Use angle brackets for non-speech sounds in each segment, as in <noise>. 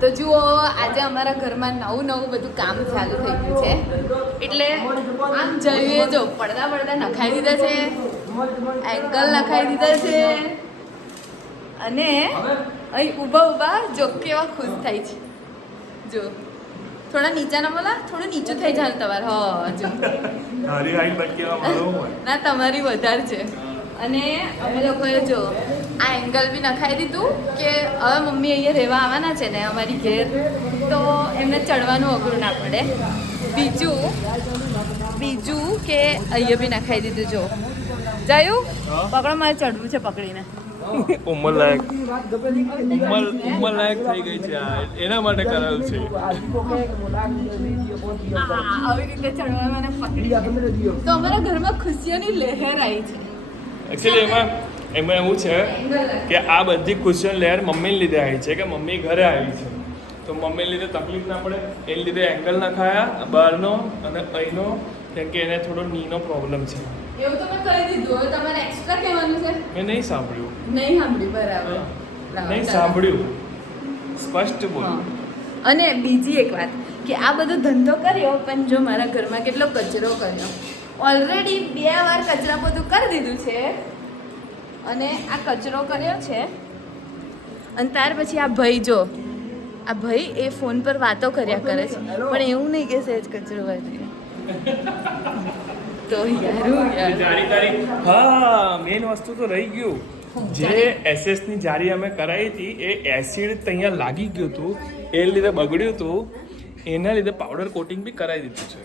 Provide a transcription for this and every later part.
તો જુઓ આજે અમારા ઘરમાં નવું નવું બધું કામ ચાલુ થઈ ગયું છે. એટલે આમ જઈએ જો પડદા પડદા નખાઈ દીધા છે એંકલ નખાઈ દીધા છે. અને અહીં ઊભા ઊભા જો કેવા ખુશ થાય છે. જો થોડા નીચાના બોલા થોડું નીચું થઈ જાય તમારે. હજુ જો. ના તમારી વધારે છે. અને અમે લોકોએ જો આ એંગલ બી નખાઈ દીધું કે હવે મમ્મી અહીંયા રહેવા આવવાના છે ને અમારી ઘેર. તો એમને ચડવાનું અઘરું ના પડે. બીજું બીજું કે અહીંયા બી નખાઈ દીધું જો. જયું? પકડો મારે ચડવું છે પકડીને. ઉંમર લાયક. ઉંમર ઉંમર લાયક થઈ ગઈ છે આ. એના માટે કરાયું છે. આવી રીતે ચડવાનું મને પકડી. તો અમારા ઘરમાં ખુશીઓની લહેર આવી છે. એકચ્યુઅલી એમાં એમાં એવું છે કે આ બધી ક્વેશ્ચન લેયર મમ્મીને લીધે આવી છે કે મમ્મી ઘરે આવી છે. તો મમ્મીને લીધે તકલીફ ના પડે એને લીધે એંગલ ના ખાયા બહારનો અને અહીંનો કેમ કે એને થોડો નીનો પ્રોબ્લેમ છે. એવું તો મેં કહી દીધું હવે તમારે એક્સ્ટ્રા કહેવાનું છે? મેં નહીં સાંભળ્યું. નહીં સાંભળ્યું બરાબર. નહીં સાંભળ્યું. સ્પષ્ટ બોલ. અને બીજી એક વાત કે આ બધો ધંધો કર્યો પણ જો મારા ઘરમાં કેટલો કચરો કર્યો. ઓલરેડી બે વાર કચરા બધું કરી દીધું છે. અને આ કચરો કર્યો છે. અને ત્યાર પછી આ ભાઈ જો આ ભાઈ એ ફોન પર વાતો કર્યા કરે છે. પણ એવું નહીં કે સહેજ કચરો વાંચી તો યાર હું યાર. જારી તારી હા મેઇન વસ્તુ તો રહી ગયું. જે એસએસની જારી અમે કરાવી હતી એ એસિડ ત્યાં લાગી ગયું હતું. એ લીધે બગડ્યું હતું. એના લીધે પાવડર કોટિંગ બી કરાવી દીધું છે.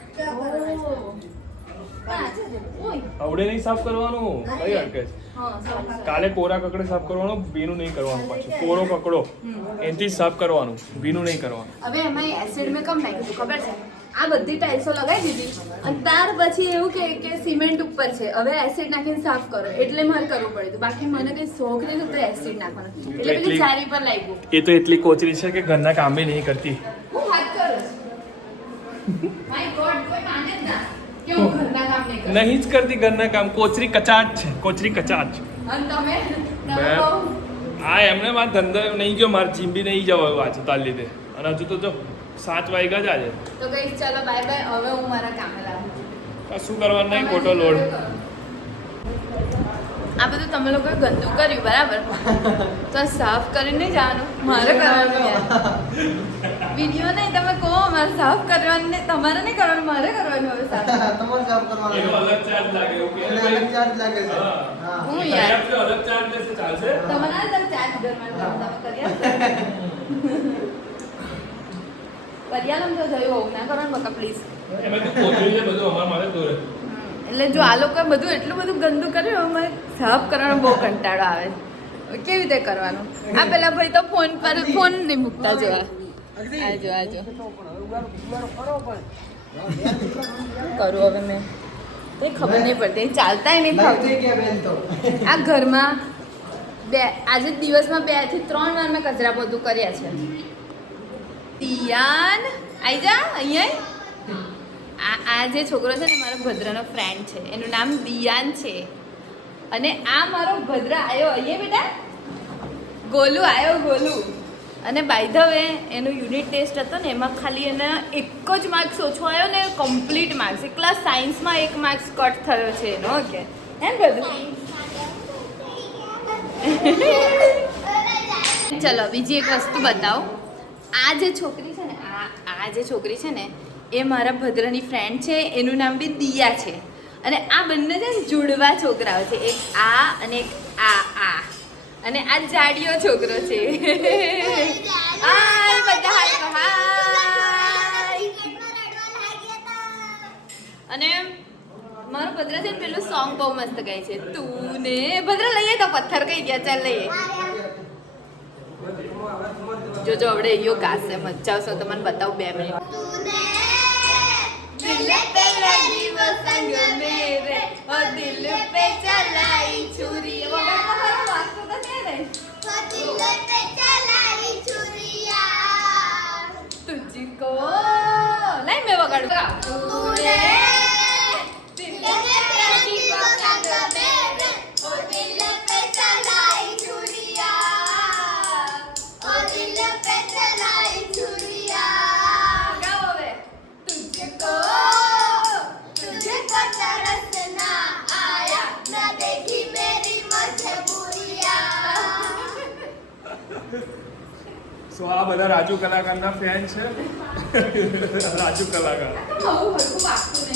આવડે નહીં સાફ કરવાનું? કઈ હરકત કાલે કોરા કકડે સાફ કરવાનું ભીનું નહીં કરવાનું પાછું. કોરો કકડો. એનથી સાફ કરવાનું ભીનું નહીં કરવાનું. હવે એમાં એસિડ મેં કમ નાખ્યું ખબર છે? આ બધી ટાઇલ્સો લગાવી દીધી. અને ત્યાર પછી એવું કે કે સિમેન્ટ ઉપર છે. હવે એસિડ નાખીને સાફ કરો. એટલે મારે કરવું પડ્યું બાકી મને કઈ શોખ નહીં તો એસિડ નાખવાનો. એટલે પેલી ચારી પર લાગ્યું. એ તો એટલી કોચરી છે કે ઘરના કામે નહીં કરતી. હું વાત કરું <laughs> માય ગોડ કોઈ માને જ ના કે હું ઘરના કામ નહીં જ કરતી ઘરના કામ. કોચરી કચાટ છે. કોચરી કચાટ છે હા એમને મારા ધંધો નહીં ગયો. મારે જીમ બી નહીં જવાયું આજે તાર લીધે. અને હજુ તો જો સાત વાગ્યા જ આજે. તો કઈ ચલો બાય બાય હવે હું મારા કામે લાગું કશું કરવાનું? નહીં ખોટો લોડ. આ બધું તમે લોકોએ ગંદુ કર્યું બરાબર? તો સાફ કરીને જવાનું. મારે કરવાનું યાર. વીડિયો નહીં તમે કહો મારે સાફ કરવાનું નહીં. તમારે નહીં કરવાનું મારે કરવાનું હવે સાફ. તમારે સાફ કરવાનું. અલગ ચાર્જ લાગે એવું અલગ ચાર્જ લાગે છે. હા. યાર. અલગ ચાર્જ લેશે ચાલશે? તમારા અલગ ચાર્જ કરવાનું તમે કરી આપશો? કરી તો થયું હોવું ના કરવાનું બકા પ્લીઝ એમાં તો છે બધું અમારા માટે દોરે એટલે જો આ લોકોએ બધું એટલું બધું ગંદુ કર્યું અમારે સાફ કરવાનો બહુ કંટાળો આવે. કેવી રીતે કરવાનું? આ પેલા ભાઈ તો ફોન પર ફોન નહીં મૂકતા જોવા. આજો આજો. કરું હવે મેં. તો ખબર નહીં પડતી. ચાલતાય નહીં લાઈટ ફાવતું. થઈ ગયા બેન તો. આ ઘરમાં બે આજે દિવસમાં બેથી ત્રણ વાર મેં કચરા પોતું કર્યા છે. તિયાન આઈ જા અહીંયા આ આ જે છોકરો છે ને મારો ભદ્રનો ફ્રેન્ડ છે, એનું નામ દિયાન છે. અને આ મારો ભદ્ર આવ્યો અહીંયા બેટા? ગોલુ આવ્યો ગોલુ. અને બાય ધ વે એનું યુનિટ ટેસ્ટ હતો ને, એમાં ખાલી એને એક જ માર્ક્સ ઓછો આવ્યો ને કમ્પ્લીટ માર્ક્સ એકલા સાયન્સમાં એક માર્ક્સ કટ થયો છે એનો, ઓકે. એમ બધું? <laughs> ચલો, બીજી એક વસ્તુ બતાવો. આ જે છોકરી છે ને, આ આ જે છોકરી છે ને એ મારા ભદ્રની ફ્રેન્ડ છે એનું નામ બી દિયા છે. અને આ બંને છે ને જુડવા છોકરાઓ છે એક આ અને એક આ આ. અને આ જાડિયો છોકરો છે. <laughs> હાય બધા હાય કહો, હાય. અને મારો ભદ્ર છે ને પેલું સોંગ બહુ મસ્ત ગાય છે. તું ને ભદ્ર લઈએ તો પથ્થર કઈ ગયા ચાલ લઈએ. જો જો આવડે યો ગાશે મજા આવશે તો મને બતાવું બે મિનિટ. દિલ પે લગી વો સંગ મેરે ઓ દિલ પે ચલાઈ છુરી વો બેટા તમારો વાક્ય તો કે રે ઓ દિલ પે ચલાઈ છુરિયા તુજકો લઈ મે વગાડું તું રે સો આ બધા રાજુ કલાકારના ફેન છે. <laughs> રાજુ કલાકાર.